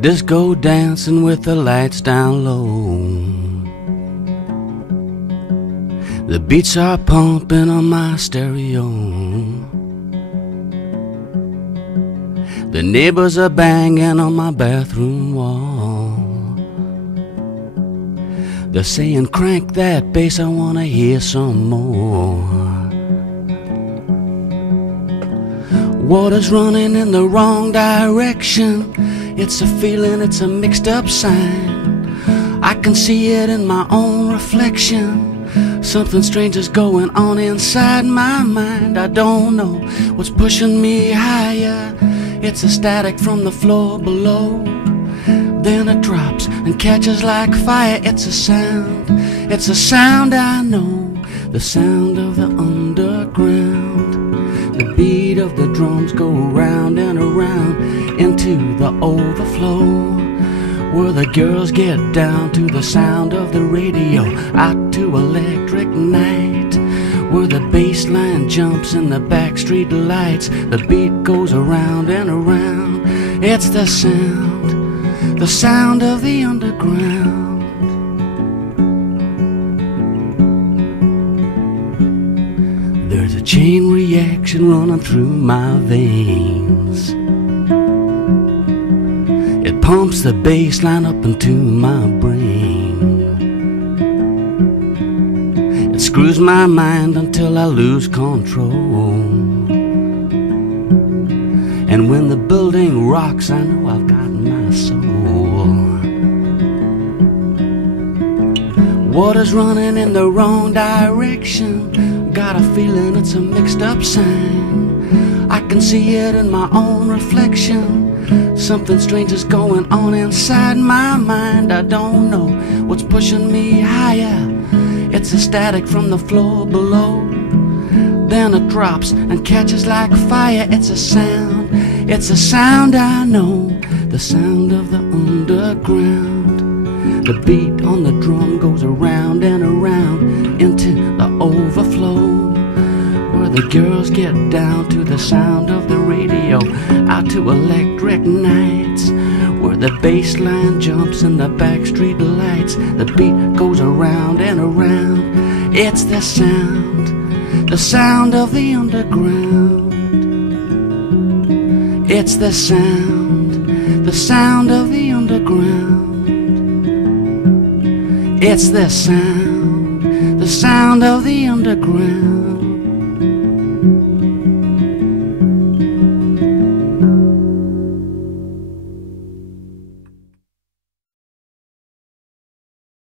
Disco dancing with the lights down low. The beats are pumping on my stereo. The neighbors are banging on my bathroom wall. They're saying, crank that bass, I wanna hear some more. Water's running in the wrong direction. It's a feeling, it's a mixed up sign. I can see it in my own reflection. Something strange is going on inside my mind. I don't know what's pushing me higher. It's a static from the floor below. Then it drops and catches like fire. It's a sound I know. The sound of the underground. The beat of the drums go round and around into the overflow, where the girls get down to the sound of the radio. Out to electric night, where the bass line jumps in the backstreet lights. The beat goes around and around. It's the sound of the underground. There's a chain reaction running through my veins. It pumps the bass line up into my brain. It screws my mind until I lose control. And when the building rocks, I know I've got my soul. Water's running in the wrong direction. Got a feeling it's a mixed up sign. I can see it in my own reflection. Something strange is going on inside my mind. I don't know what's pushing me higher. It's a static from the floor below. Then it drops and catches like fire. It's a sound I know. The sound of the underground. The beat on the drum goes around and around into the overflow, where the girls get down to the sound of the radio. Out to electric nights, where the bass line jumps in the backstreet lights. The beat goes around and around. It's the sound of the underground. It's the sound of the underground. It's the sound of the underground.